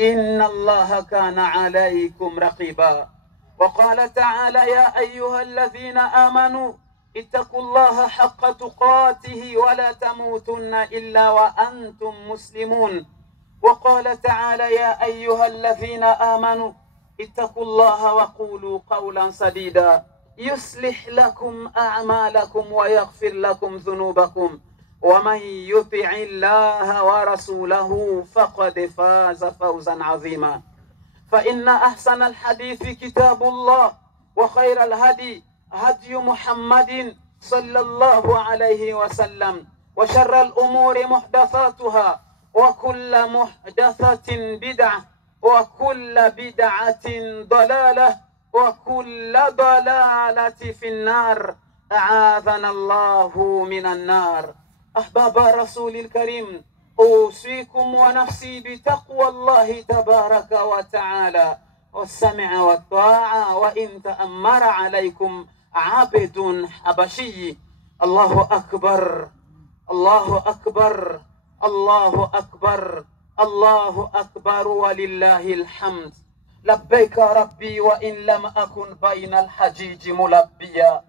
إن الله كان عليكم رقيبا. وقال تعالى يا أيها الذين آمنوا اتقوا الله حق تقاته ولا تموتن إلا وأنتم مسلمون. وقال تعالى يا أيها الذين آمنوا اتقوا الله وقولوا قولا سديدا يصلح لكم أعمالكم ويغفر لكم ذنوبكم ومن يطع الله ورسوله فقد فاز فوزا عظيما. فإن أحسن الحديث كتاب الله وخير الهدي هدي محمد صلى الله عليه وسلم وشر الأمور محدثاتها وكل محدثة بدعة وكل بدعة ضلالة وكل ضلالة في النار. أعاذنا الله من النار. أحباب رسول الكريم أوصيكم ونفسي بتقوى الله تبارك وتعالى والسمع والطاعة وإن تأمر عليكم عبد حبشي. الله أكبر الله أكبر الله أكبر الله أكبر ولله الحمد. لبيك ربي وإن لم أكن بين الحجيج ملبيا.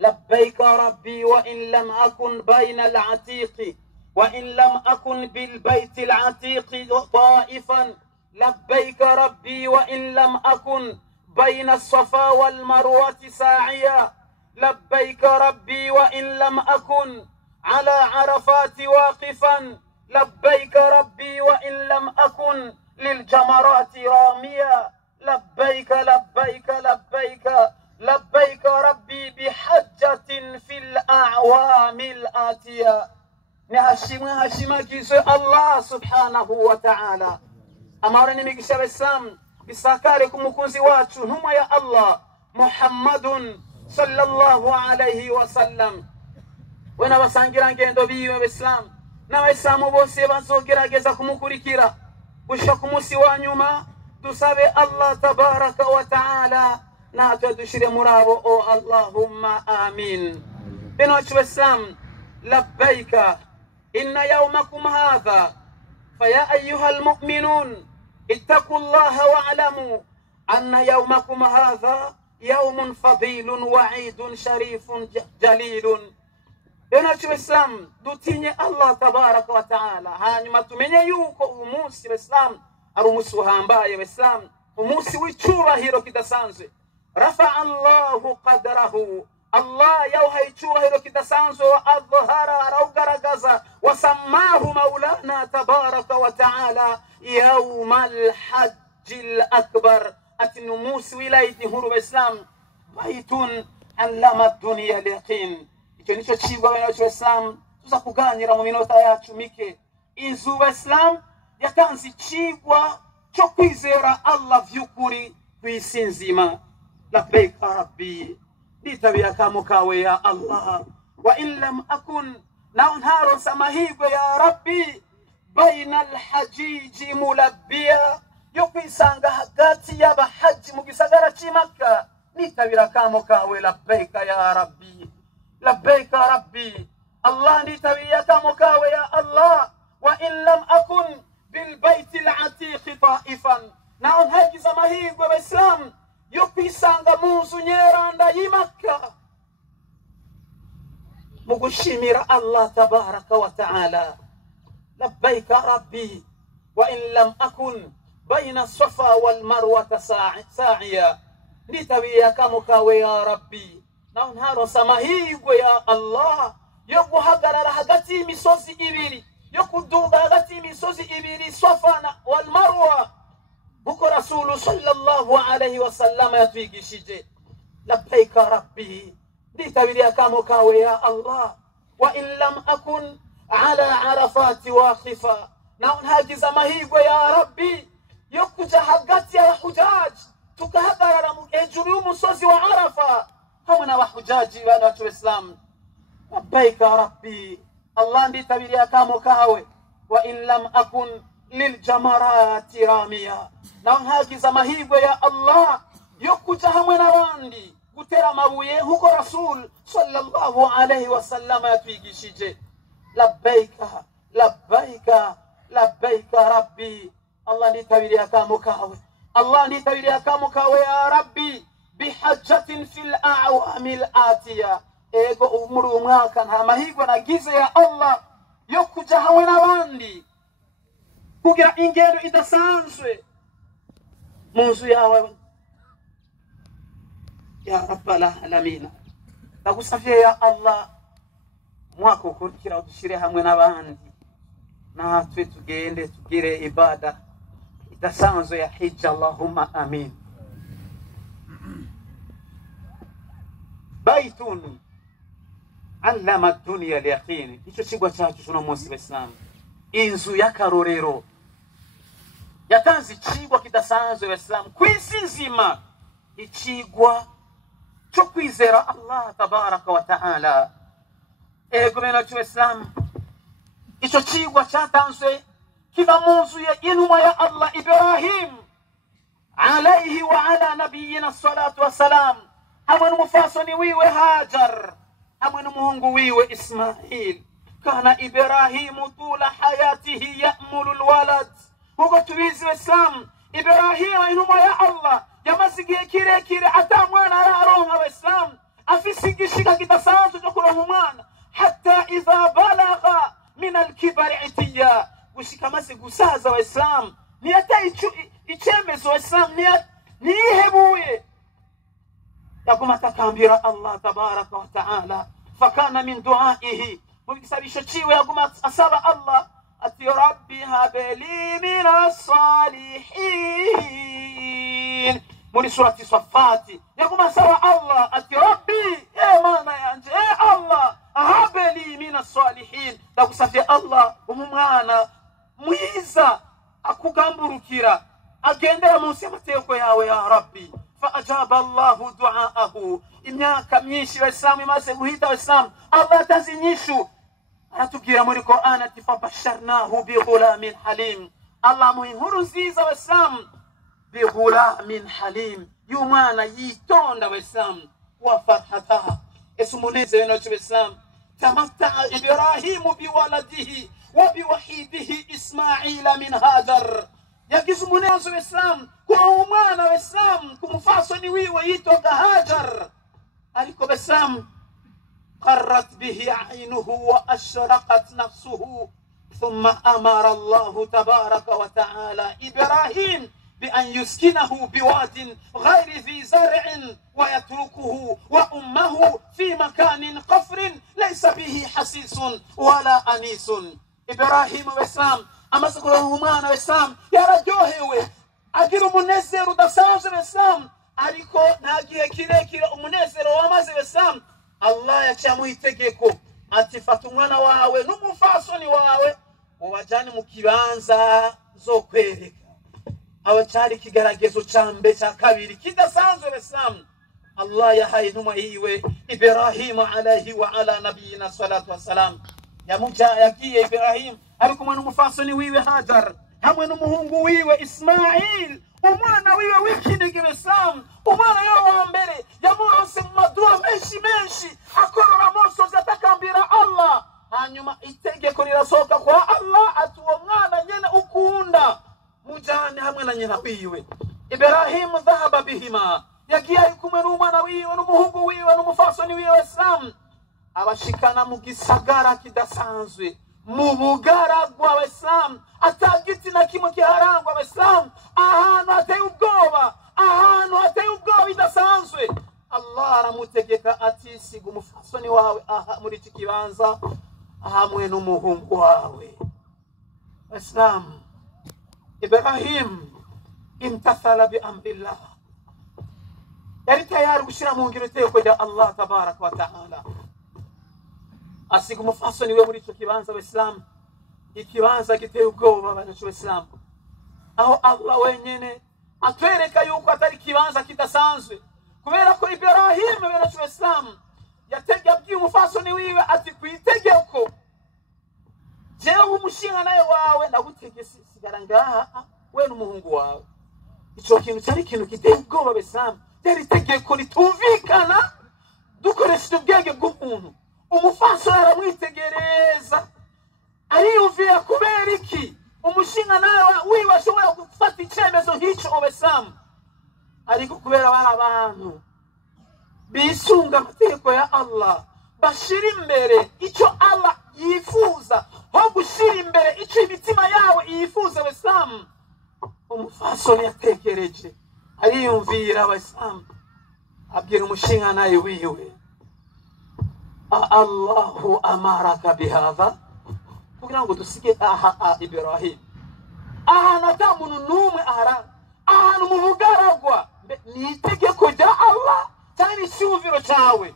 لبيك ربي وإن لم أكن بين العتيق وإن لم أكن بالبيت العتيق طائفا. لبيك ربي وإن لم أكن بين الصفا والمروة ساعيا. لبيك ربي وإن لم أكن على عرفات واقفا. لبيك ربي وإن لم أكن للجمرات راميا. لبيك لبيك لبيك لبيك ربي بحجة في الأعوام الآتية. نهشم كيسو الله سبحانه وتعالى أمرني مكشف السام بساكاركم مكونسي واتشو هم يا الله محمد صلى الله عليه وسلم. وانا بسانجران كندو بيو بإسلام na Islamu bose bazogerageza kumukurikira gusha kumusi wa nyuma. Tusabe Allah tabaraka wa taala natwe dushire murabo. O Allahumma amin. Binochu Islam labbaika inna yawmakum hadha faya ayyuhal mu'minun ittaqullaha wa'lamu anna yawmakum hadha yawmun fadilun wa'idun sharifun jalilun. Binochu Islam dutinye Allah tabaraka wa taala hanyuma tumenye yuko umunsi w'Islam ari umunsi uhambaye w'Islam, umunsi w'icyubahiro kidasanzwe. Rafa Allahu qadrahu, Allah yawha icyubahiro kidasanzwe wa adhhara arawgaragaza wa sammahu maulana tabaraka wa taala yawmal hajjil akbar. Ati umunsi w'ilayidi nkuru w'Islam bayitun allama dunya liqin. Icyo nico cigwa bene Islam tuza kuganira mu minota yacu mike. Inzu w'Islam yatanze icigwa cyo kwizera Allah vy'ukuri kw'isi nzima. Labbaika rabbi nitabiya kamo kawe ya Allah wa in lam akun na unharo samahigwe ya rabbi baina alhajiji mulabbiya. Yo kwisanga hagati y'abahaji mu gisagara c'Makka nitabira kamo kawe. Labbaika ya rabbi لبيك ربي الله نتبيك مكاوي يا الله وإن لم أكن بالبيت العتيق طائفا. نعم هاي زمهيق وبإسلام يكي سانغ موسو نيران دا مكة مغشمير الله تبارك وتعالى. لبيك ربي وإن لم أكن بين الصفا والمروة ساعيا. نتبيك مكاوي يا ربي na unharo samahigwe ya Allah yo guhagarara hagati y'imisozi ibiri, yo kuduga hagati y'imisozi ibiri Safa wal Marwa buko Rasulu sallallahu alayhi wa sallam yatwigishije. Labbaika rabbi nitabiriya kamo kawe ya Allah wa in lam akun ala arafati waqifa. na unhagiza mahigwe ya rabbi yo kuja hagati ya hujaj tukahagarara hejuru y'umusozi wa Arafa hamna wahujaji bana wa Islam. Labbaika rabbi Allah nditabiriya kamo kawe wa in lam akun lil jamarati ramiya. na unhagiza mahigwe ya Allah yo kuja hamwe n'abandi gutera amabuye huko Rasul sallallahu alayhi wa sallam yatwigishije. Labbaika labbaika labbaika rabbi Allah nitabiriye akamu kawe, Allah nitabiriye akamu kawe ya Rabbi bihajjatin fil a'wamil atiya. Ego muri umwaka nta mahirwe nagize ya Allah yo kuja hamwe n'abandi kugira ingendo idasanzwe mu nzu yawe ya Rabbal alamin. Ndagusavye ya Allah mwaka ukurikira udushire hamwe n'abandi, natwe tugende tugire ibada idasanzwe ya hijja. Allahumma amin. Baitun allama ad-dunya al-yaqin. Ico kigwa cyacu cuno munsi w'Islam, inzu y'akarorero yatanze ikigwa kidasanzwe w'Islam kwisi nzima, ikigwa cyo kwizera Allah tabaraka wa ta'ala. Ego bena w'Islam, ico kigwa cyatanzwe kiva mu nzu y'intumwa ya Allah Ibrahim alayhi wa ala nabiyyina salatu wassalam, hamwe n'umufasoni wiwe Hajar, hamwe n'umuhungu wiwe Ismail. Kana Ibrahimu tula hayatihi ya'mulu alwalad. Hugo tubizi w'Islam, Ibrahim intumwa ya Allah yamaze igihe kirekire atamwana araronka w'Islam, afise igishika kidasanzwe cyo kuronka umwana, hatta idha balagha min alkibari itiya, gushika amaze gusaza w'Islam niyataye icemezo w'Islam niyihebuye, yaguma atakambira Allah tabaraka wa ta'ala. Fakana min du'aihi, mubisabisho ciwe yaguma asaba Allah ati Rabbi habli min as-salihin. Muri surati Safati yaguma asaba Allah ati Rabbi mana yanje Allah habli min as-salihin. Ndagusavye Allah umwana mwiza akugamburukira agendera munsi y'amateko yawe ya Rabbi. فأجاب الله دعاءه. imyaka myinshi w'Islam imaze guhita w'Islam, Allah tazinyishu aratubwira muri Qur'an ati fabasharnahu bighulamin halim. Allah mu inkuru nziza w'Islam, bighulamin halim, y'umwana yitonda w'Islam, wa farhataha esumunezo w'Islam. tamatta Ibrahim biwaladihi wa biwahidihi Ismail min Hajar. yagize umunezero w'Islam kwa umwana w'Islam kumufasoni wiwe yitoga Hajar, ariko w'Islam qarrat bihi aynuhu wa ashraqat nafsuhu. thumma amara Allah tabaraka wa ta'ala Ibrahim بأن يسكنه بواد غير ذي زرع ويتركه وأمه في مكان قفر ليس به حسيس ولا أنيس. إبراهيم وإسلام أما سكرهما وإسلام يرجوه agira umunezero udasanzwe w'Islam, ariko nagiye kirekire umunezero wamaze w'Islam. Allah yacamuha itegeko ati fata umwana wawe n'umufasoni wawe ubajane mu kibanza zo kwereka. Aho cyari kigeragezo cambe cya kabiri kidasanzwe w'Islam. Allah yahaye intumwa yiwe Ibrahim alayhi wa ala nabiyina salatu wassalam. yagiye Ibrahim ariko umwana umufasoni wiwe Hajar hamwe n'umuhungu wiwe Ismail, umwana wiwe w'ikinege w'Islam. umwana yawe wa mbere yamurose mu madua menshi akorora amosozi atakambira Allah. hanyuma itegeko rirasohoka kwa Allah ati uwo mwana nyene ukunda mujane hamwe na nyina wiwe. Ibrahim dhahaba bihima, yagiye kumwe n'umwana wiwe n'umuhungu wiwe n'umufasoni wiwe w'Islam. abashikana mu gisagara kidasanzwe, mu bugaragwa w'Islam, atagiti na kimwe kiharangwa w'Islam, ahantu hateye ubwoba, ahantu hateye ubwoba idasanzwe. Allah aramutegeka ati siga umufasoni wawe aha muri iki kibanza hamwe n'umuhungu wawe. Islam, Ibrahim imtathala bi amrillah, yari tayari gushira mu ngiro iteko rya Allah tabaraka wa ta'ala. asiga umufasoni we muri icyo kibanza w'Islam, ikibanza giteye ubwoba abanyacu w'Islam, aho Allah wenyene atwereka yuko atari kibanza kidasanzwe, kubera ko Ibrahim abanyacu w'Islam yategabye umufasoni wiwe ati kwitegeko jewe umushinga naye wawe ndagutegese sigara ngaha we n'umuhungu wawe. Ico kintu cyari kintu giteye ubwoba w'Islam, yari tegeko ritumvikana dukoresha ubwenge bw'umuntu. umufasoni aramwitegereza ariyumvira kubera iki umushinga nawe wiwe ashobora gufata icyemezo nk'icyo obesamu, ariko kubera bari abantu bisunga amategeko ya Allah, bashira imbere icyo Allah yifuza ho gushira imbere icyo imitima yawe yifuza. Obesamu umufasoni yatekereje, ariyumvira Obesamu, abwira umushinga nawe wiwe, Allahu amaraka bihadha, kugira ngo dusige aha Ibrahim ahantu ata muntu n'umwe ahantu mu bugaragwa, ni itegeko rya Allah cyane icyumviro cyawe.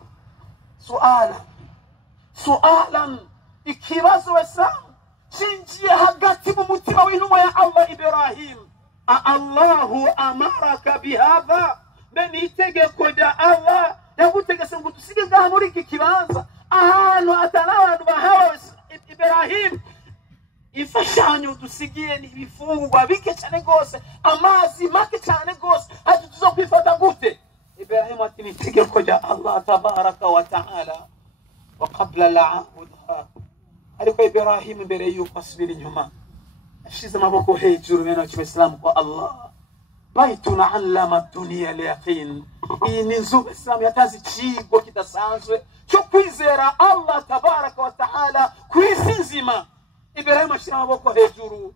sualan ikibazo Obesamu cinjiye hagati mu mutima w'intumwa ya Allah Ibrahim, Allahu amaraka bihadha, ni itegeko rya Allah yagutegetse ngo dusige ngaha muri iki kibanza ahantu atari abantu bahawe Ibrahim imfashanyo dusigiye ni ibifungurwa bike cyane gose, amazi make cyane gose, ati tuzokwifata gute? Ibrahim ati ni itegeko rya Allah tabaraka wa taala. Wa qabla la'udha, ariko Ibrahim mbere yuko asubira inyuma ashize amaboko hejuru bene cy'Islam kwa Allah. Baituna allama dunia al-yaqin, iyi ni inzu Islam yatazi icigwa kidasanzwe cyo kwizera Allah tabaraka wa taala kwisi nzima. Ibrahim ashira amaboko hejuru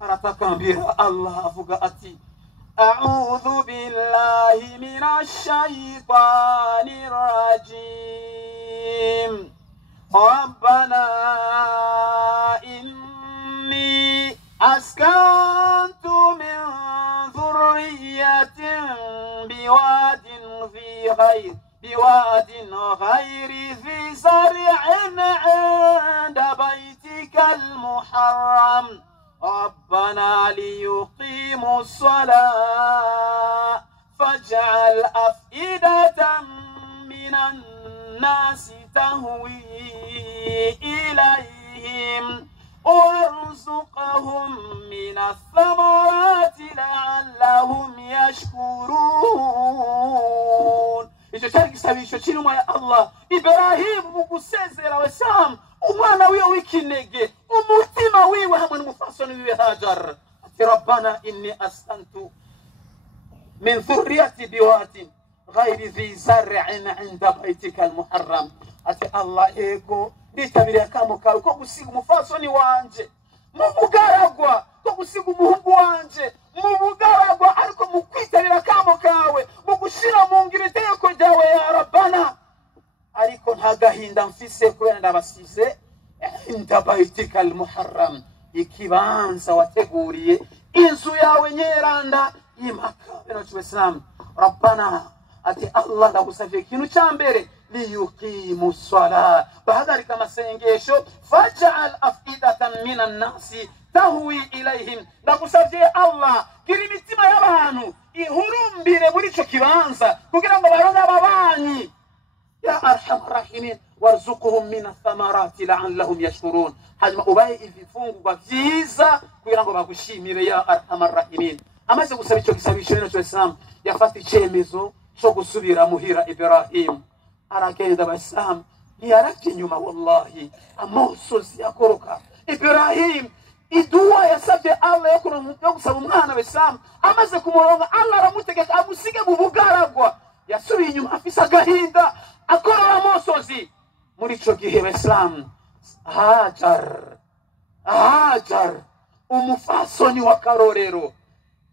aratakambira Allah, avuga ati a'udhu billahi minash shaitanir rajim, rabbana inni askantu min بواد غير ذي زرع عند بيتك المحرم ربنا ليقيموا الصلاة فاجعل أفئدة من الناس تهوي إليهم وارزقهم من الثمرات لعلهم يشكرون. Icho cyari gisabisho cy'intumwa ya Allah Ibrahim mu gusezera Obesamu umwana wiwe w'ikinege, umutima wiwe hamwe n'umufasoni wiwe Hajar, ati Rabbana inni askantu min dhurriyyati biwadin ghayri dhi zar'in 'inda baytika al-muharram, ati Allah ego nitabiriye akamo kawe ko gusiga umufasoni wanje mu bugaragwa, ko gusiga umuhungu wanje mu bugaragwa, ariko mu kwitabira akamo kawe, mu gushira mu ngiro itegeko ryawe ya Rabbana, ariko nta gahinda mfise kubera ndabasize inda baytika al-muharram, ikibanza wateguriye inzu yawe nyeranda y'Imaka. Bene cy'Islam, Rabbana ati Allah ndagusavye ikintu cya mbere, liyuqimu as-salat, bahagarika amasengesho, faj'al afidatan minan nasi tahwi ilayhim, ndagusavye Allah gira imitima y'abantu ihurumbire muri ico kibanza kugira ngo baronke ababanyi. Ya arhamar rahimin warzuqhum min ath-thamarati la'allahum yashkurun, hanyuma ubaye ibifungurwa vyiza kugira ngo bagushimire ya arhamar rahimin. Amaze gusaba ico gisabisho rero cy'Islam, yafata icemezo cyo gusubira muhira Ibrahim. Aragenda Obesamu ntiyarake inyuma, wallahi amosozi yakoroka. Ibrahim idua yasabye Allah yo gusaba umwana Obesamu, amaze kumuronga Allah aramutegeka amusige mu bugaragwa, yasubiye inyuma afise agahinda akorora amosozi. Muri ico gihe Obesamu Hajar umufasoni wa karorero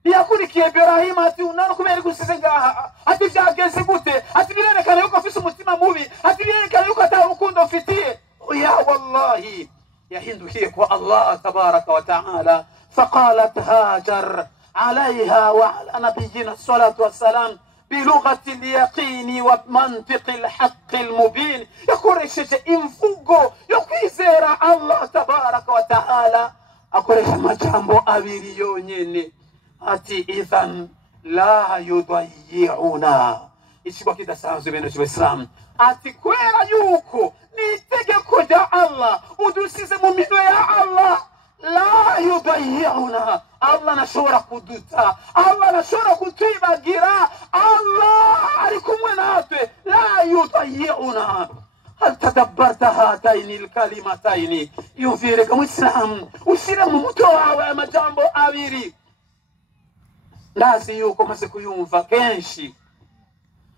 yakurikiye Ibrahim, ati unano kubera gusize ngaha, ati byageze gute, ati birerekana yuko afise umutima mubi, ati birerekana yuko atarukundo mfitiye. Ya wallahi yahindukiye kwa Allah tabaraka wa taala, faqalat Hajar عليها وعلى نبينا الصلاة والسلام بلغة اليقين ومنطق الحق المبين، يقول الشيء انفقوا يكيزير الله تبارك وتعالى أقول ما جنبو أبيريونيني أتي إذن لا يضيعنا. Ichikwa kita sanzu beno Islam ati kwera yuko nitegeko rya Allah udusize mu minwe ya Allah, la yudayyuna. Allah nashobora kuduta, Allah nashobora kutwibagira, Allah ari kumwe natwe, la yudayyuna. هل تدبرت هاتين الكلمتين ينفيرك مسلم وسلم متوى وما جambo abiri ndazi yuko maze kuyumva kenshi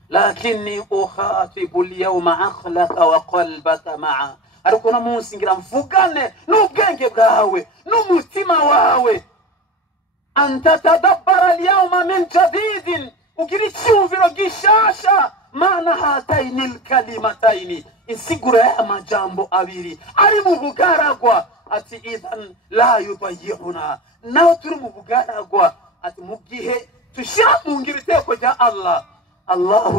lakini ukhatibu al-yawma akhlaka wa qalbaka ma'a ariko na munsi ngira mvugane n'ubwenge bwawe n'umutima wawe anta tadabbara al-yawma min jadid ukiri cyumviro gishasha mana hataini al-kalimataini insigura ya majambo abiri ari mu bugaragwa ati idhan la yudayyuna naho turi mu bugaragwa ati mu gihe tushamungira iteko rya Allah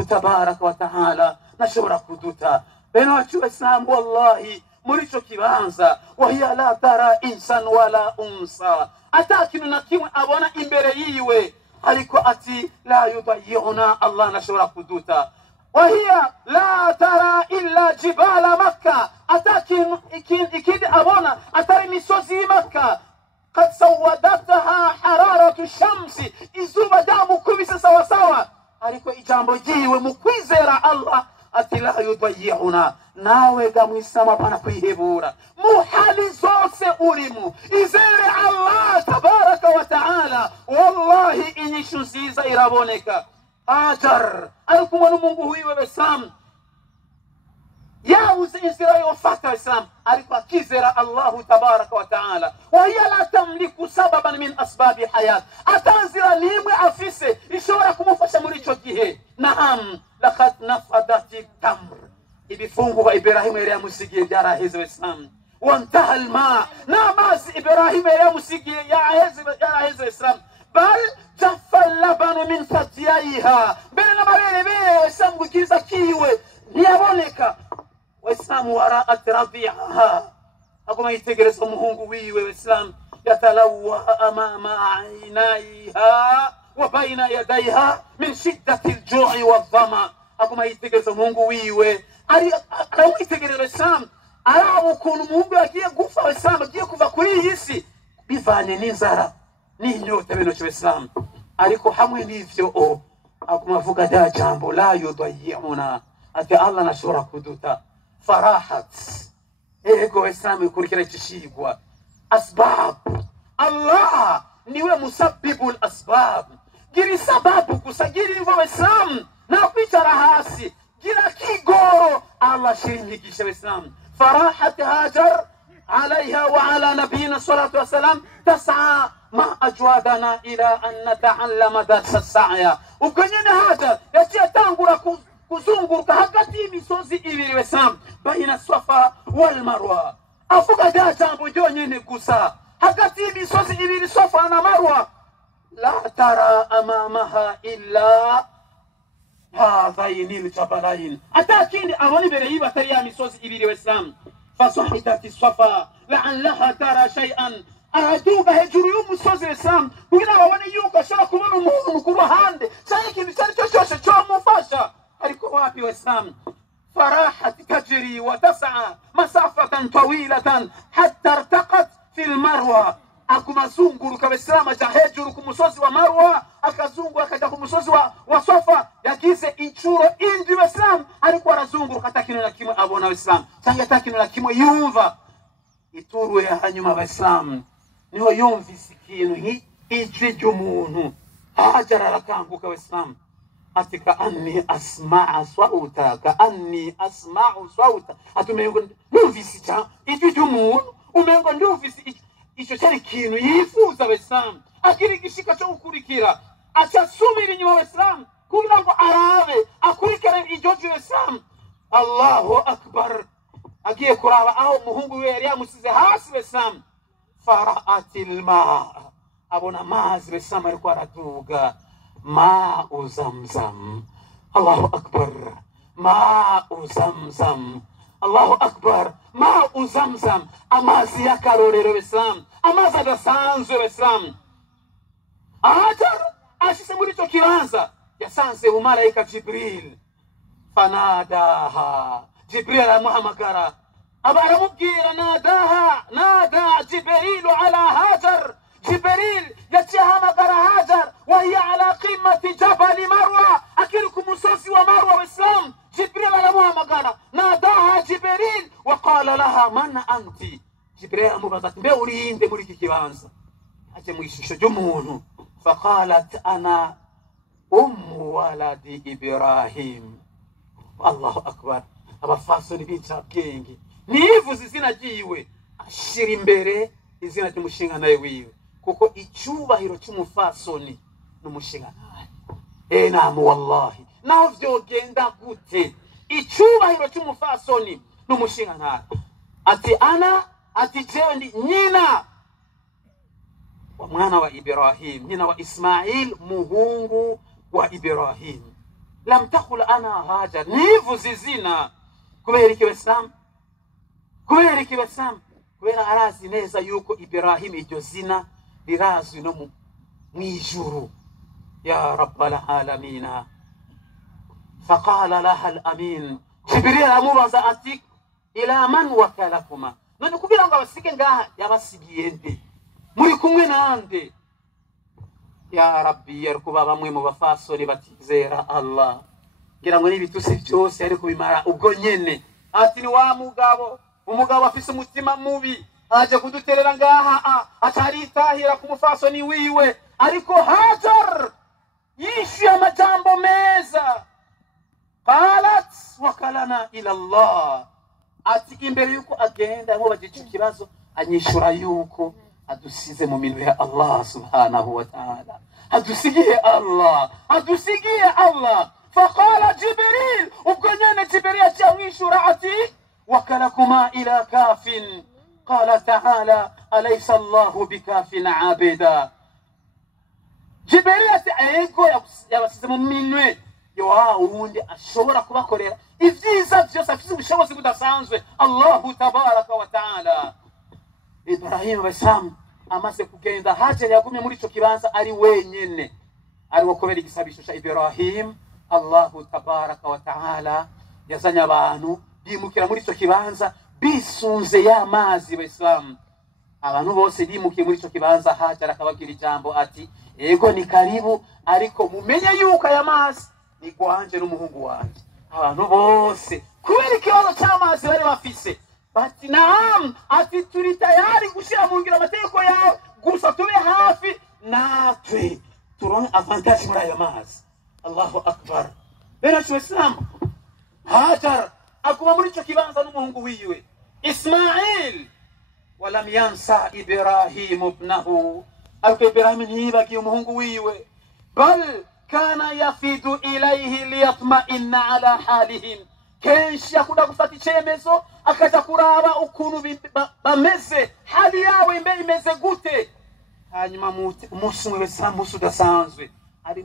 tabaraka wa taala nashobora kuduta beno wacu Islam wallahi muri ico kibanza wahiya la tara insan wala unsa atakinu na kimwe abona imbere yiwe ariko ati la yudayyuna Allah nashobora kuduta wahiya la tara illa jibala makkah atakinu ikindi abona atari misozi makkah قد سودتها حرارة الشمس izuba ryamukubise sawa sawa ariko ijambo jiwe mukwizera Allah ati la yudayyuna nawe gamwisama pana kwihebura muhali zose ulimu izere Allah tabaraka wa taala wallahi inyishu nziza iraboneka ajar alikumwa n'umungu huiwe besam yabuze inzira yofata Islam ariko akizera Allah tabaraka wa taala wa hiya la tamliku sababan min asbabi hayat atanzira nimwe afise ishobora kumufasha muri ico gihe naam laqad nafadati tamr ibifungu Ibrahim yari yamusigiye byaraheze Islam wantaha alma namas Ibrahim yari yamusigiye yaraheze Islam bal jaffa al-laban min fatiyaiha bena marebe Islam gukiza kiwe ntiyaboneka وإسلام وراءت رضيعها أقوم يتجرس أمهنغ ويوي وإسلام يتلوى أمام عينيها وبين يديها من شدة الجوع والظما أقوم يتجرس أمهنغ ويوي أقوم يتجرس الإسلام أرى أكون مهنغ أكي يقوف الإسلام أكي يقوف كويسي بفاني نزارة نينيو تبينو شو الإسلام أريكو حموي نيفيو أقوم أفوق دا جامبو لا يضيعنا أتي الله نشورا كدوتا فراحت ايغو اسلام يكون كده تشيغوا اسباب الله niwe musabbibul asbab giri sababu kusagiri hivyo Islam na kuitara hasi gira kigoro Allah shiringisha Islam farahat hajar عليها وعلى نبينا الصلاة والسلام تسعى مع أجوادنا إلى أن نتعلم درس السعي وكنين هذا يتيتانغورا kuzunguruka hagati y'imisozi ibiri w'Islam baina Safa wal Marwa afuga da jambo ryonyene gusa hagati y'imisozi ibiri Safa na Marwa la tara amamaha illa hadhaini al-jabalain atakini aboni bere yiba tari ya misozi ibiri w'Islam fasahidat Safa la'allaha tara shay'an aduba hejuru y'umusozi w'Islam kugira babone yuko ashaka kubona umuntu ku ruhande cyane ikintu cyose cyo mufasha ariko wapi w'Islam farahat tajri wa tas'a masafatan tawilatan hatta irtaqat fi al-Marwa akumazunguruka w'Islam aja hejuru ku musozi wa Marwa akazunguruka akaja ku musozi wa Safa yagize inchuro indi w'Islam ariko arazunguruka atakino na kimwe abona w'Islam cyangwa atakino na kimwe yumva ituru ya hanyuma w'Islam niho yumvise ikintu ijwi ry'umuntu hajara arakanguka w'Islam ati كأني أسمع صوتا كأني أسمع صوتا atumengo ndumvise cha ijwi ry'umuntu umengo ndumvise ico cyari kintu yifuza w'Islam akiri gishika cyo gukurikira acasubira inyuma w'Islam kugira ngo arabe akurikira iryo jwi w'Islam Allahu akbar agiye kuraba aho umuhungu we yari yamusize hasi w'Islam fara'atil ma abona mazi w'Islam ariko araduga ماء زمزم الله أكبر ماء زمزم الله أكبر ماء زمزم أما زيكارو للإسلام أما زاد سانزو الإسلام أجر أشي سموليتو كيرانزا يا سانزي وملايكة جبريل فناداها جبريل محمد كارا أبا رمبكي ناداها نادى جبريل على هاجر جبريل يتيها مقر هاجر وهي على قمة جبل مروة أكلكم مسوسي ومروة والإسلام جبريل على محمد ناداها جبريل laha man anti. Jibril amubaza ati mbe urinde muri iki kibanza? Aje mu ishusho ry'umuntu. Faqalat ana waladi Ibrahim. Allahu akbar. Abafasoni b'icabwenge nivuze izina ryiwe ashira imbere izina ry'umushinga nawe wiwe, kuko icyubahiro cy'umufasoni n'umushinga nawe. Namu wallahi naho vyogenda gute, icyubahiro cy'umufasoni n'umushinga nawe. Ati ana, ati jewe ndi nyina wa mwana wa Ibrahim, nyina wa Ismail, muhungu wa Ibrahim. Lam taqul ana Hajar. Nivuze izina kubera iki Islam? Kubera iki Islam? Kubera arazi neza yuko Ibrahim iryo zina rirazwi no mwijuru. Ya rabbal alamin. Faqala laha al-amin. Jibril amubaza ati ila man wakalakuma. None kugira ngo abasige ngaha yabasigiye nde? Muri kumwe nande? Ya Rabbi, yarkuba bamwe mu bafasoni batizera Allah. Ngira ngo n'ibituse byose ari kubimara ubwo nyene. Ati ni wa mugabo, umugabo afise umutima mubi, aje kuduterera ngaha ataritahira ku mufasoni wiwe. Ariko Hajar yishuye amajambo meza. Qalat wakalana ila Allah. Ati imbere yuko agenda ngo bagice ikibazo anyishura yuko adusize mu minwe ya Allah subhanahu wa ta'ala. Adusigiye Allah, adusigiye Allah. Faqala Jibril, ubgonyene Jibril yamwishura ati wakalakuma ila kafin. Qala ta'ala alaysa Allahu bikafin abida. Jibril ati ego yabasize mu minwe yo uwundi ashobora kubakorera ivyiza byose, afite ubushobozi budasanzwe. Allahu tabaraka wa ta'ala. Ibrahim basam amaze kugenda, Hajar yagumye muri ico kibanza ari wenyene, ari kubera igisabisho cha Ibrahim. Allahu tabaraka wa ta'ala yazanya abantu bimukira muri ico kibanza bisunze y'amazi. Islam abantu bose bimukiye muri ico kibanza, Hajar akababwira ijambo ati ego ni karibu, ariko mumenye yuko aya mazi ni gwanje n'umuhungu wanje. Abantu bose kubera ikibazo cy'amazi bari bafise bati naam, ati turi tayari gushira mu ngira amategeko yawe, gusa tube hafi natwe turonke avantage muri aya mazi. Allahu akbar. Bera Islam, Hajar akuma muri ico kibanza n'umuhungu wiwe Ismail. Walam yansa Ibrahim ibnahu. Ibrahim ntiyibagiye umuhungu wiwe, bal kana yafidu ilayhi liyatma'inna ala halihim. Kenshi yakunda gufata icemezo akaja kuraba ukuntu bameze, hali yawe imbe imeze gute. Hanyuma umunsi umwe Musa udasanzwe ari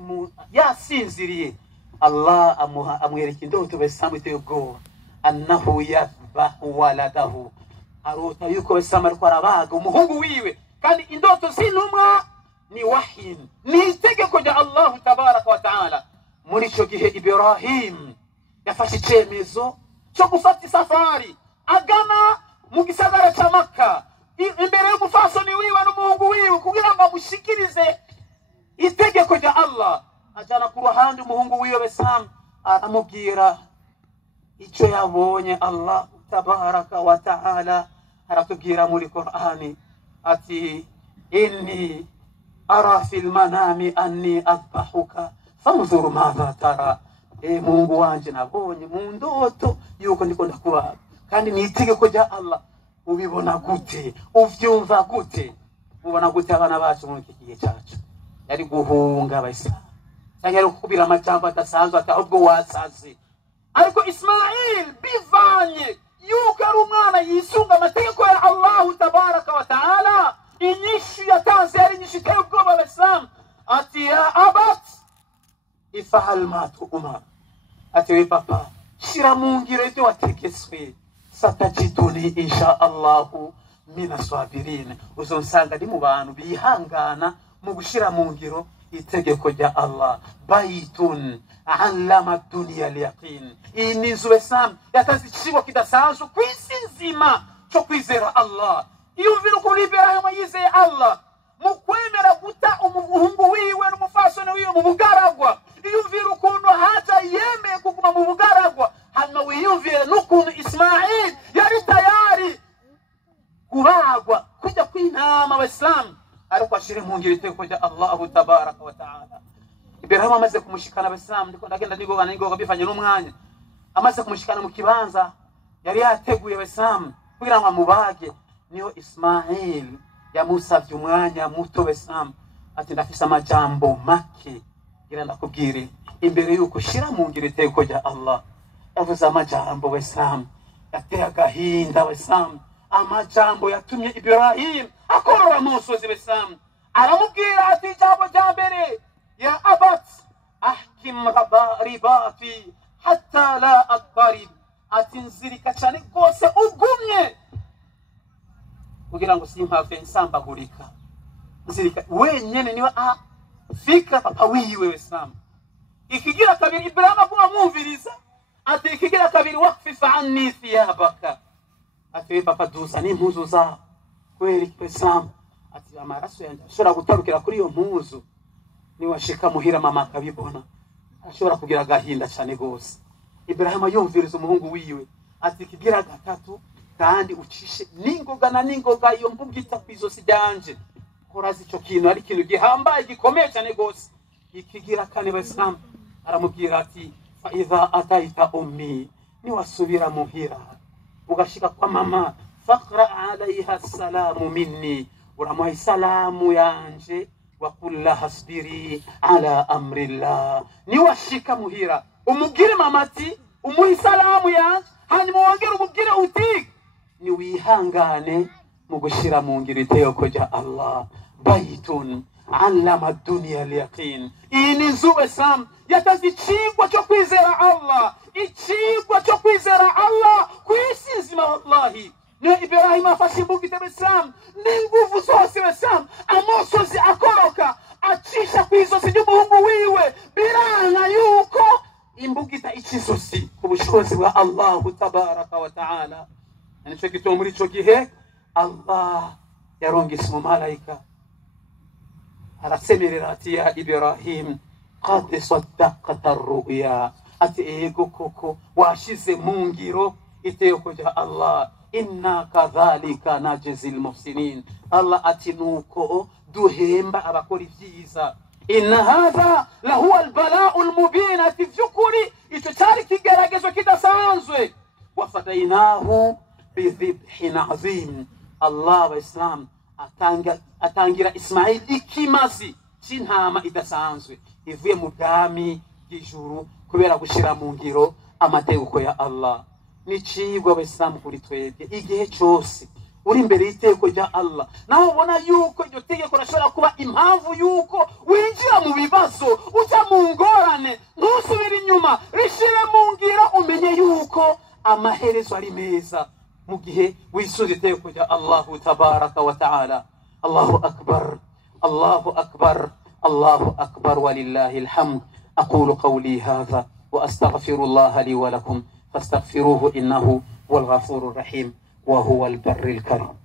yasinziriye, Allah amwereka indoto Besamu iteye ubwoba, annahu yadhbahu waladahu. Arota yuko Besamu ariko arabaga umuhungu wiwe, kandi indoto sinumwa ni wahin, ni itegeko rya Allah tabaraka wa ta'ala. Muri ico gihe Ibrahim yafashe icemezo cyo gufata safari agana mu gisagara ca Makka imbere y'umufasoni wiwe n'umuhungu wiwe, kugira ngo amushikirize itegeko rya Allah. Ajana ku ruhande umuhungu wiwe Besamu aramubwira icyo yabonye. Allah tabaraka wa ta'ala aratubwira muri Qur'ani ati inni ara fil manami anni adbahuka fanzur madha tara. Mungu wanje nabonye mu ndoto yuko ndiko ndakubaga, kandi ni itegeko rya Allah. Ubibona gute? Uvyumva gute? Ubona gute abana bacu mu kigiye cyacu? Yari guhunga Abayisilamu, yari kubira amajambo adasanzwe atahubwo wasaze. Ariko Ismail bivanye yuko ari umwana yisunga amategeko ya Allah tabaraka wa ta'ala, inyishu yatanze yari inyishu iteye ubwoba Abayisilamu. Ati ya abat ifahal ma tu'mar. Ati we papa, shira mu ngiro ibyo wategetswe. Satajiduni insha Allahu mina sabirin. Uzonsanga ndi mu bantu bihangana mu gushira mu ngiro itegeko rya Allah. Baitun allama dunya al-yaqin. Inizu Besamu yatazi ikigo kidasanzwe kwisi nzima cyo kwizera Allah. Iyumvira kuri Ibrahim yizeye Allah mu kwemera guta umuhungu wiwe n'umufasoni wiwe mu bugaragwa. Iyumvira ukuntu Hajar yemeye kuguma mu bugaragwa, hanyuma wiyumvire n'ukuntu Ismail yari tayari ngiri iteko rya Allahu tabaraka wa ta'ala. Ibrahim amaze kumushikana abasilamu ndiko ndagenda nigoga bivanye n'umwanya, amaze kumushikana mu kibanza yari yateguye abasilamu kugira ngo amubage, niyo Ismail yamusavye umwanya muto abasilamu ati ndafise amajambo make ngira ndakubwire imbere yuko shira mu ngiri iteko rya Allah. Avuze amajambo abasilamu yateye agahinda abasilamu, amajambo yatumye Ibrahim akorora musozi abasilamu. Aramubwira ati ijambo rya mbere, ya abat ahkim ribati hatta la aqtarib, ati nzirika cyane rwose ugumye kugira ngo simpave nsambagurika, nzirika wenyene niwe fika papa wiwe w'Islam. Ikigira kabiri Ibrahim aguma mwumviriza ati ikigira kabiri waqfifa anni thiyabaka, ati papa dusa n'impuzu za kweri w'Islam, ati amaraso yanjye ashobora gutarukira kuri iyo mpuzu, niwashika muhira mama akabibona ashobora kugira agahinda cyane gose. Ibrahim yumviriza umuhungu wiwe ati kigira gatatu kandi ucishe ningoga iyo mbugita kwizosi ryanje, korazi ico kintu ari kintu gihambaye gikomeye cyane gose. Ikigira kane w'Islam aramubwira ati fa idha ataita ummi, niwasubira muhira ugashika kwa mama faqra alaiha salamu minni, uramuha salamu yanje وقل لها اصبري على أمر الله. niwashika muhira umugire mamati umuhi salamu yanje, hanyuma wongere umugire uti niwihangane mu gushira mu ngiro iteko rya Allah. Bayitun allama ad-dunya al-yaqin, ini nzuwe sam yatazicigwa cyo kwizera Allah, icigwa cyo kwizera Allah kwisizima. Wallahi niyo Ibrahim afashe imbugita abasilamu n'inguvu zose abasilamu, amosozi akoroka acisha kwizosi ry'umuhungu wiwe, biranga yuko imbugita ikizosi ku bushobozi bwa Allahu tabaraka wa ta'ala. Nico gituma muri ico gihe Allah yarongise mu malaika arasemerera ati ya Ibrahim qad saddaqta ar-ru'ya, ati ego koko washize mu ngiro iteko rya Allah. Inna kadhalika najzil muhsinin, Allah ati nuko duhemba abakora ivyiza. Inna hadha la huwa al-bala'u al-mubin, ati vyukuri ico cyari kigeragezo kidasanzwe. Wafadainahu bidhibhin azim, Allah w'Islam atangira Ismail ikimazi c'intama idasanzwe ivuye mu bwami bw'ijuru kubera gushira mu ngiro amategeko ya Allah. Nicigwa abasilamu kuri twebwe igihe cyose uri imbere y'iteko rya Allah, naho ubona yuko iryo tegeko rashobora kuba impamvu yuko winjira mu bibazo uja mu ngorane, ntusubire inyuma, rishire mu ngiro, umenye yuko amaherezo ari meza mu gihe wisuze iteko rya Allahu tabaraka wa ta'ala. Allahu akbar, Allahu akbar, Allahu akbar, walillahi alhamd. aqulu qawli hadha wa astaghfirullaha li wa lakum فاستغفروه إنه هو الغفور الرحيم وهو البر الكريم.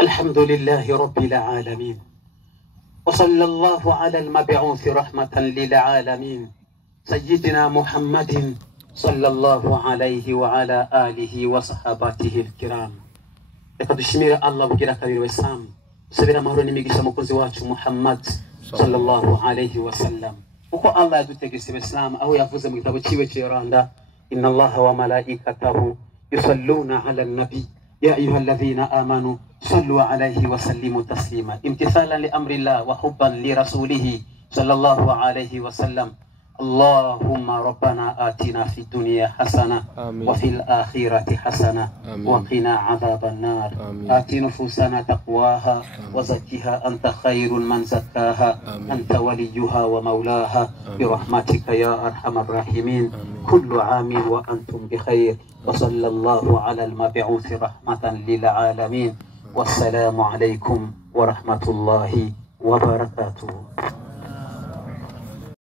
الحمد لله رب العالمين، وصلى الله على المبعوث رحمة للعالمين سيدنا محمد صلى الله عليه وعلى آله وصحابته الكرام. لقد شمر الله بجرك الوسام سبيل مهرون ميجيش مكوزي واتش محمد صلى الله عليه وسلم. وقال الله يدوتك الإسلام أو يفوز من كتابه وشيراندا إن الله وملائكته يصلون على النبي يا أيها الذين آمنوا صلوا عليه وسلموا تسليما، امتثالا لأمر الله وحبا لرسوله صلى الله عليه وسلم. اللهم ربنا آتنا في الدنيا حسنة وفي الآخرة حسنة وقنا عذاب النار. آت نفوسنا تقواها وزكها أنت خير من زكاها، أنت وليها ومولاها برحمتك يا أرحم الراحمين. كل عام وأنتم بخير، وصلى الله على المبعوث رحمة للعالمين. والسلام عليكم ورحمة الله وبركاته.